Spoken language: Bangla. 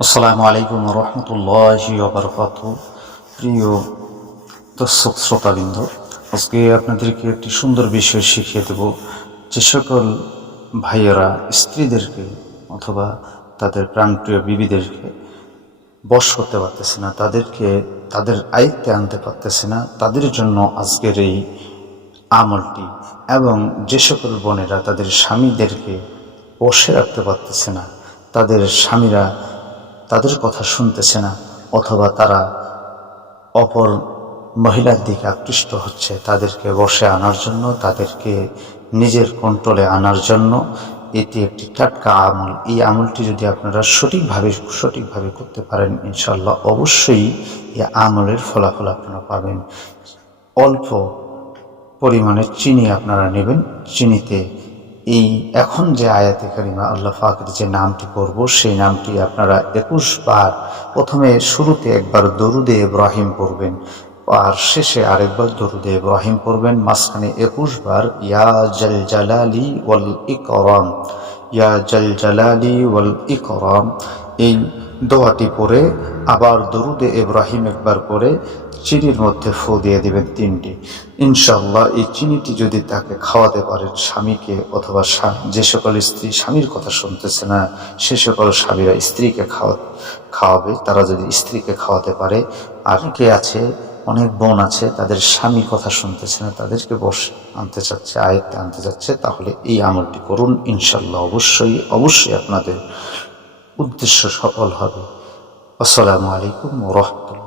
আসসালামু আলাইকুম রহমতুল্লাহ বারকাত প্রিয় দর্শক, শ্রোতাবৃন্দ, আজকে আপনাদেরকে একটি সুন্দর বিষয় শিখিয়ে দেব। যে সকল ভাইয়েরা স্ত্রীদেরকে অথবা তাদের প্রাণপ্রিয় বিবিদেরকে বশ করতে পারতেছে না, তাদেরকে, তাদের আয়ত্তে আনতে পারতেছে না, তাদের জন্য আজকের এই আমলটি এবং যে সকল বোনেরা তাদের স্বামীদেরকে বসে রাখতে পারতেছে না, তাদের স্বামীরা তাদের কথা শুনতেছে না, অথবা তারা অপর মহিলার দিকে আকৃষ্ট হচ্ছে তাদেরকে বসে আনার জন্য, তাদেরকে নিজের কন্ট্রোলে আনার জন্য। এটি একটি টাটকা আমল। এই আমলটি যদি আপনারা সঠিকভাবে সঠিকভাবে করতে পারেন ইনশাল্লাহ অবশ্যই এই আমলের ফলাফল আপনারা পাবেন। অল্প পরিমাণে চিনি আপনারা নেবেন। চিনিতে এই এখন যে আয়াতে কারিমা আল্লাহ ফাকের যে নামটি পড়ব, সেই নামটি আপনারা একুশ বার প্রথমে শুরুতে একবার দরুদে ইব্রাহিম পড়বেন, আর শেষে আরেকবার দরুদে ইব্রাহিম পড়বেন, মাঝখানে একুশ বার ইয়া জল জালালি ওয়াল ইকরম, ইয়া জল জালালি ওয়াল ইকরম, এই দোয়াটি পরে আবার দরুদে ইব্রাহিম একবার করে চিনির মধ্যে ফু দিয়ে দিবেন তিনটি। ইনশাল্লাহ এই চিনিটি যদি তাকে খাওয়াতে পারেন স্বামীকে অথবা যে সকল স্ত্রী স্বামীর কথা শুনতেছে না, সে সকল স্বামীরা স্ত্রীকে খাওয়া, খাওয়াবে। তারা যদি স্ত্রীকে খাওয়াতে পারে, আর কে আছে? অনেক বোন আছে, তাদের স্বামী কথা শুনতেছে না, তাদেরকে বস, আনতে চাচ্ছে আয়ত্তে আনতে চাচ্ছে, তাহলে এই আমলটি করুন। ইনশাল্লাহ অবশ্যই অবশ্যই আপনাদের উদ্দেশ্য সফল হবে। আসসালামু আলাইকুম রহমতুল্লাহ।